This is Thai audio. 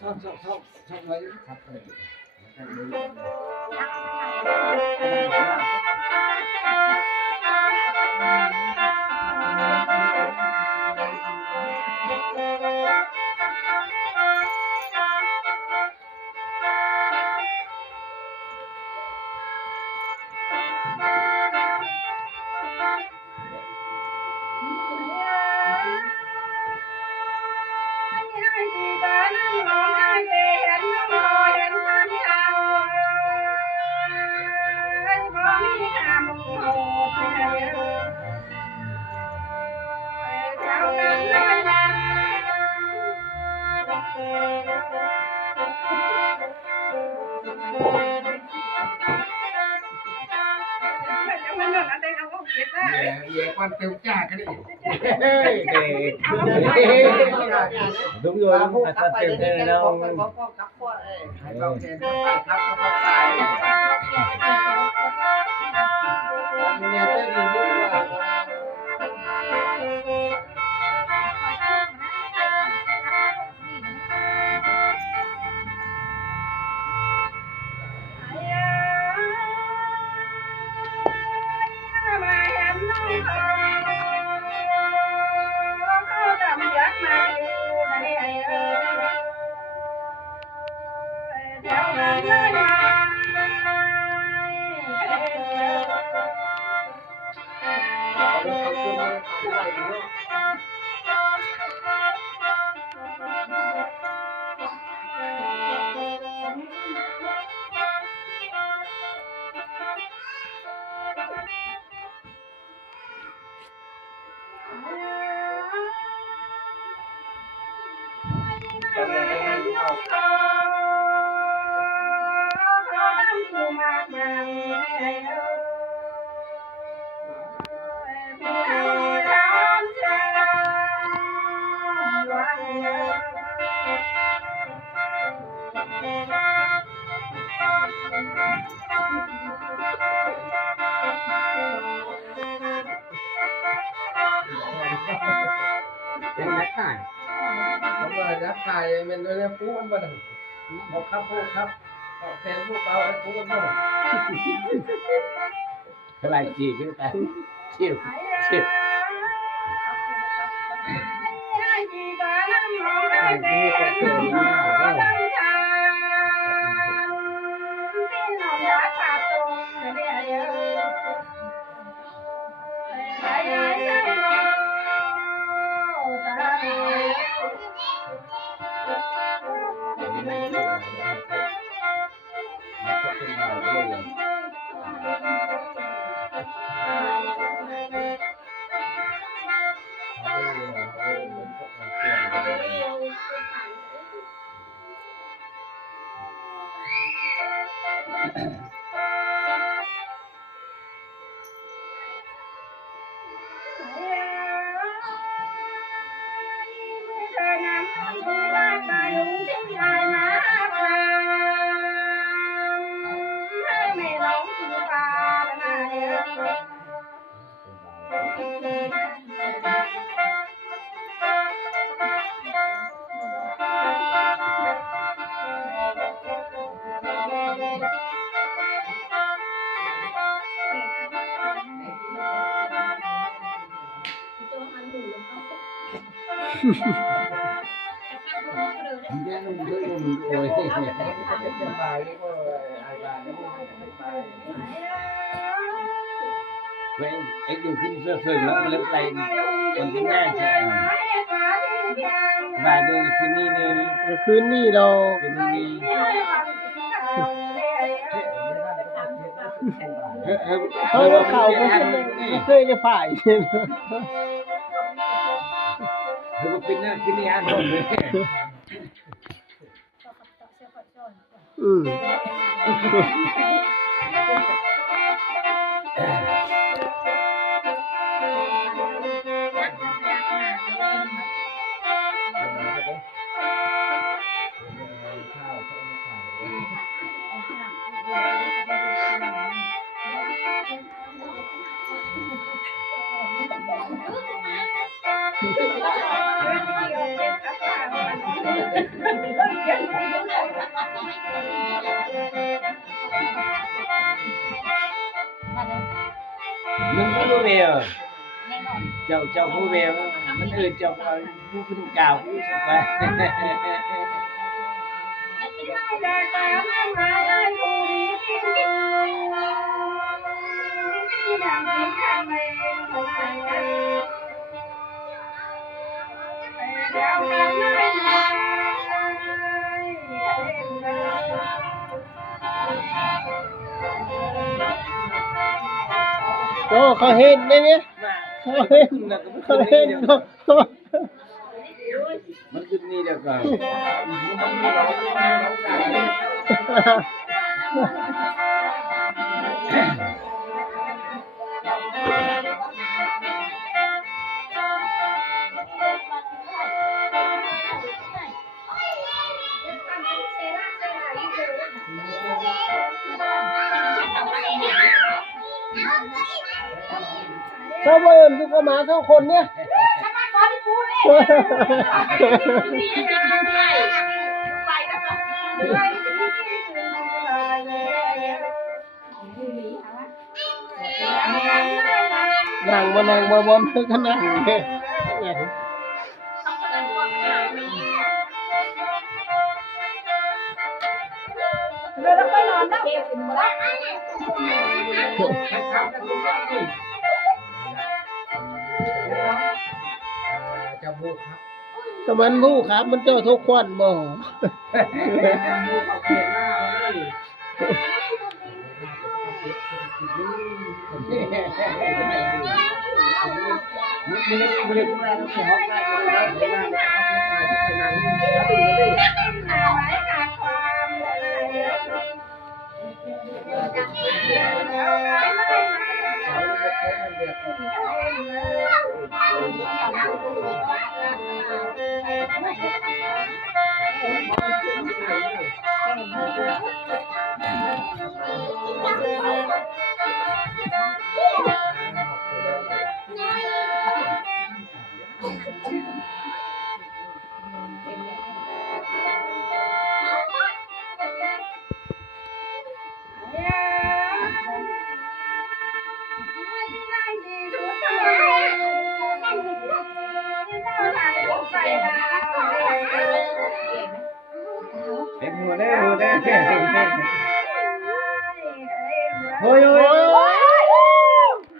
ซ่อมไว้ครับquan tiêu cha cái này đúng rồi quan tiêu thế này đâuนักถ่ายมันเรื่องพูดมันบอกครับพูดครับแทนพวกเราพูดมันอะไรจีบกันแต่ชิวชิวvậy anh dùng khi sơ sơ nó lớn lên còn cái ngang sẽ và đây làคืนนี้เราคืนนี้เขาเขาไม่เคยได้ผ่ายเธอเป็นนั่นคืนนี้อันผมเลย มันผู้เวลเจ้าผู้เวลมันอื่นเจ้าผู้ผู้กล่าวผู้สุภาพ โอ้เขาเห็นได้เนี่ยเขาเห็น เขาเห็นเขา มันขึ้นนี่เดี๋ยวก่อน ชาวบ้านที่เขามาสองคนเนี่ย นั่งมานั่งมาบนก็นั่งเนี่ย แล้วก็นอนได้ จะบุกครับ ก็มันผู้ครับมันเจ้าทุกควันบ่ บุกเอาเขียนหน้าเลยมันเรียกว่าเราขอได้แล้วเวลาเราเอาไปขนาดนี้แล้วดูเลยเด็กหัวได้หัวได้